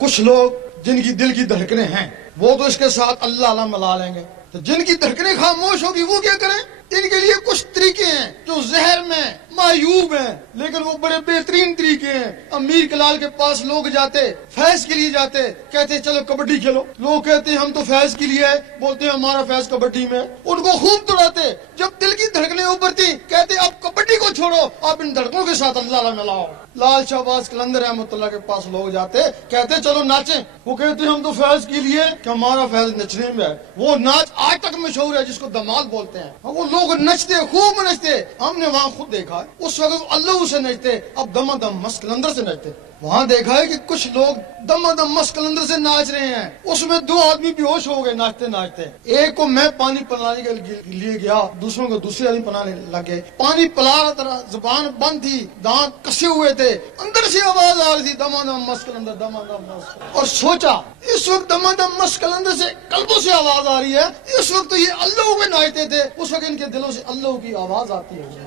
کچھ لوگ جن کی دل کی دھڑکنیں ہیں وہ تو اس کے ساتھ اللہ اللہ ملا لیں گے، تو جن کی دھڑکنیں خاموش ہوگی وہ کیا کریں؟ ان کے لیے کچھ طریقے ہیں جو زہر میں معیوب ہیں، لیکن وہ بڑے بہترین طریقے ہیں۔ امیر کلال کے پاس لوگ جاتے، فیض کے لیے جاتے، کہتے چلو کبڈی کھیلو، لوگ کہتے ہیں ہم تو فیض کے لیے آئے، بولتے ہیں ہمارا فیض کبڈی میں، ان کو خوب دوڑاتے، جب دل کی دھڑکنیں ابھرتی کہتے اب کبڈی کو چھوڑو، آپ ان دھڑکنوں کے ساتھ اللہ اللہ ملاؤ۔ لال شہباز قلندر رحمۃ اللہ کے پاس لوگ جاتے، کہتے چلو ناچیں، وہ کہتے ہم تو فیض کے لیے کہ ہمارا فیض نچنے میں ہے۔ وہ ناچ آج تک مشہور ہے جس کو دمال بولتے ہیں، وہ لوگ نچتے، خوب نچتے، ہم نے وہاں خود دیکھا ہے۔ اس وقت اللہ سے نچتے، اب دم دم مست قلندر سے نچتے۔ وہاں دیکھا ہے کہ کچھ لوگ دم دم مست قلندر سے ناچ رہے ہیں، اس میں 2 آدمی بے ہوش ہو گئے ناچتے ناچتے۔ ایک کو میں پانی پلانے کے لیے گیا، دوسروں کو دوسرے آدمی پلانے لگے، پانی پلا رہا تھا، زبان بند تھی، دانت کسے ہوئے تھے، اندر سے آواز آ رہی تھی دم دم مست قلندر، دم دم مست، اور سوچا اس وقت دم دم مست قلندر سے قلبوں سے آواز آ رہی ہے، اس وقت تو یہ اللہ کو ناچتے تھے، اس وقت ان کے دلوں سے اللہ کی آواز آتی ہے۔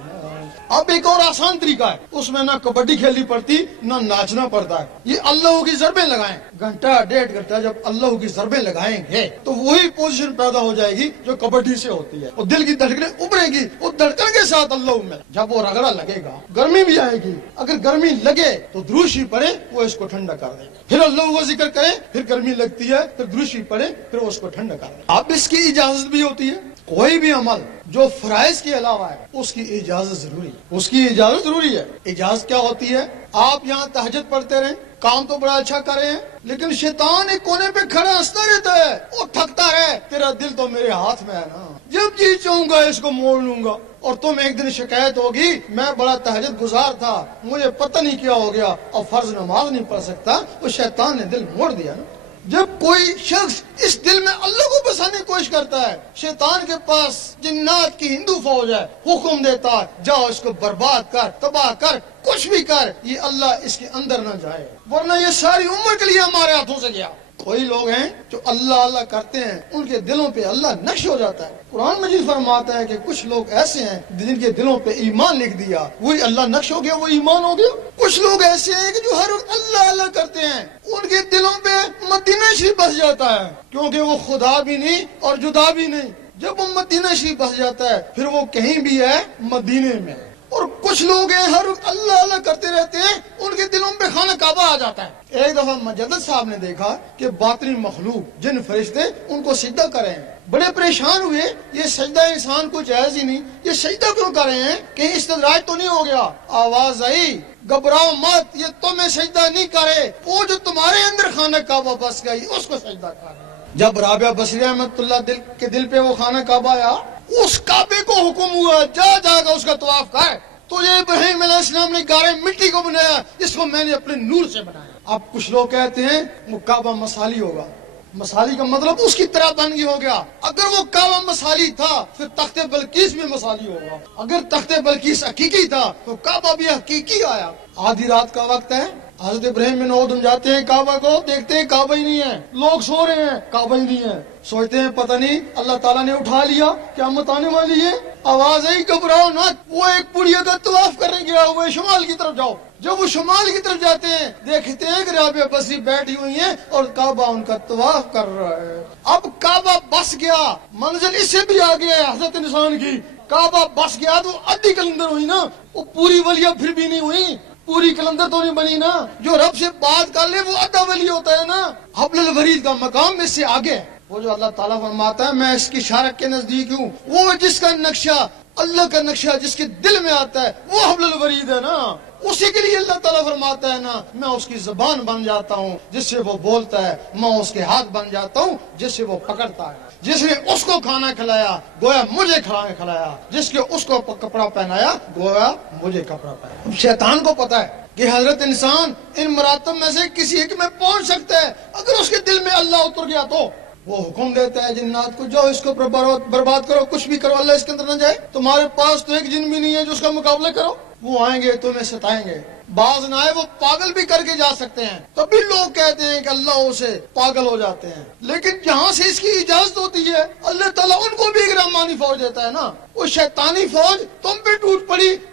اب ایک اور آسان طریقہ ہے، اس میں نہ کبڈی کھیلنی پڑتی نہ ناچنا پڑتا ہے، یہ اللہ کی ضربیں لگائیں، گھنٹہ 1.5 گھنٹہ جب اللہ کی ضربیں لگائیں گے تو وہی پوزیشن پیدا ہو جائے گی جو کبڈی سے ہوتی ہے، اور دل کی دھڑکنیں ابھرے گی، وہ دھڑکن کے ساتھ اللہ میں جب وہ رگڑا لگے گا گرمی بھی آئے گی، اگر گرمی لگے تو دروشی پڑے وہ اس کو ٹھنڈا کر دے گا، پھر اللہ کا ذکر کرے، پھر گرمی لگتی ہے، پھر دروشی پڑے، پھر اس کو ٹھنڈا کر دے۔ اب اس کی اجازت بھی ہوتی ہے، کوئی بھی عمل جو فرائض کے علاوہ ہے اس کی اجازت ضروری ہے، اس کی اجازت ضروری ہے۔ اجازت کیا ہوتی ہے؟ آپ یہاں تہجد پڑھتے رہیں، کام تو بڑا اچھا کر رہے ہیں، لیکن شیطان ایک کونے پہ کھڑا ہنستا رہتا ہے، وہ تھکتا رہے، تیرا دل تو میرے ہاتھ میں ہے نا، جب جی چاہوں گا اس کو موڑ لوں گا، اور تم ایک دن شکایت ہوگی میں بڑا تہجد گزار تھا، مجھے پتہ نہیں کیا ہو گیا، اب فرض نماز نہیں پڑھ سکتا، وہ شیطان نے دل موڑ دیا نا۔ جب کوئی شخص اس دل میں اللہ کو بسانے کی کوشش کرتا ہے، شیطان کے پاس جنات کی ہندو فوج ہے، حکم دیتا ہے جاؤ اس کو برباد کر، تباہ کر، کچھ بھی کر، یہ اللہ اس کے اندر نہ جائے، ورنہ یہ ساری عمر کے لیے ہمارے ہاتھوں سے گیا۔ کوئی لوگ ہیں جو اللہ اللہ کرتے ہیں، ان کے دلوں پہ اللہ نقش ہو جاتا ہے۔ قرآن مجید فرماتا ہے کہ کچھ لوگ ایسے ہیں جن کے دلوں پہ ایمان لکھ دیا، وہی اللہ نقش ہو گیا، وہ ایمان ہو گیا۔ کچھ لوگ ایسے ہیں کہ جو ہر وقت اللہ اللہ کرتے ہیں، ان کے دلوں پہ مدینہ شریف بس جاتا ہے، کیونکہ وہ خدا بھی نہیں اور جدا بھی نہیں۔ جب وہ مدینہ شریف بس جاتا ہے پھر وہ کہیں بھی ہے مدینے میں۔ اور کچھ لوگ ہیں ہر وقت اللہ اللہ کرتے رہتے ہیں، ان کے دلوں پہ خانہ کعبہ آ جاتا ہے۔ ایک دفعہ مجدد صاحب نے دیکھا کہ باطنی مخلوق جن فرشتے ان کو سجدہ کر رہے ہیں، بڑے پریشان ہوئے، یہ سجدہ انسان کو جائز ہی نہیں، یہ سجدہ کیوں کر رہے ہیں، کہیں استدراج تو نہیں ہو گیا؟ آواز آئی گھبراؤ مت، یہ تمہیں سجدہ نہیں کرے، وہ جو تمہارے اندر خانہ کعبہ بس گئی اس کو سجدہ کر۔ جب رابعہ بصری رحمۃ اللہ کے دل پہ وہ خانہ کعبہ آیا، اس کعبے کو حکم ہوا جا گا اس کا طواف کر، تو یہ ابراہیم علیہ السلام نے گارے مٹی کو بنایا، اس کو میں نے اپنے نور سے بنایا۔ اب کچھ لوگ کہتے ہیں وہ کعبہ مسالی ہوگا، مسالی کا مطلب اس کی طرح بن گئی ہو گیا۔ اگر وہ کعبہ مسالی تھا پھر تخت بلقیس بھی مسالی ہوگا، اگر تخت بلقیس حقیقی تھا تو کعبہ بھی حقیقی آیا۔ آدھی رات کا وقت ہے، حضرت ابراہیم بن ادم جاتے ہیں کعبہ کو، دیکھتے ہیں کعبہ ہی نہیں ہے، لوگ سو رہے ہیں، کعبہ ہی نہیں ہے، سوچتے ہیں پتہ نہیں اللہ تعالیٰ نے اٹھا لیا، قیامت آنے والی ہے۔ آواز آئی گھبراؤ نہ، وہ ایک پڑیا کا طواف کرنے گیا ہوا ہے، شمال کی طرف جاؤ۔ جب وہ شمال کی طرف جاتے ہیں دیکھتے ہیں کہ رابعہ بصری بیٹھی ہوئی ہیں اور کعبہ ان کا طواف کر رہا ہے۔ اب کعبہ بس گیا، منزل اس سے بھی آگے ہے حضرت انسان کی، کعبہ بس گیا تو آدھی کلندر ہوئی نا، وہ پوری ولیہ پھر بھی نہیں ہوئی، پوری کلندر تو نہیں بنی نا۔ جو رب سے بات کر لے وہ آدھا ولی ہوتا ہے نا۔ حبل الورید کا مقام اس سے آگے ہے، وہ جو اللہ تعالیٰ فرماتا ہے میں اس کی شارک کے نزدیک ہوں، وہ جس کا نقشہ اللہ کا نقشہ جس کے دل میں آتا ہے وہ حبل الورید ہے نا، اسی کے لیے اللہ تعالیٰ فرماتا ہے نا میں اس کی زبان بن جاتا ہوں جس سے وہ بولتا ہے، میں اس کے ہاتھ بن جاتا ہوں جس سے وہ پکڑتا ہے۔ جس نے اس کو کھانا کھلایا گویا مجھے کھانا کھلایا، جس کے اس کو کپڑا پہنایا گویا مجھے کپڑا پہنایا۔ شیطان کو پتا ہے کہ حضرت انسان ان مراتب میں سے کسی ایک میں پہنچ سکتا ہے، اگر اس کے دل میں اللہ اتر گیا تو وہ حکم دیتا ہے جنات کو جاؤ اس کو برباد کرو، کچھ بھی کرو، اللہ اس کے اندر نہ جائے۔ تمہارے پاس تو ایک جن بھی نہیں ہے جو اس کا مقابلہ کرو، وہ آئیں گے تمہیں ستائیں گے، بعض نہ آئے وہ پاگل بھی کر کے جا سکتے ہیں، تبھی لوگ کہتے ہیں کہ اللہ اسے پاگل ہو جاتے ہیں، لیکن جہاں سے اس کی اجازت ہوتی ہے اللہ تعالیٰ ان کو بھی ایک رحمانی فوج دیتا ہے نا۔ وہ شیطانی فوج تم پہ ٹوٹ پڑی،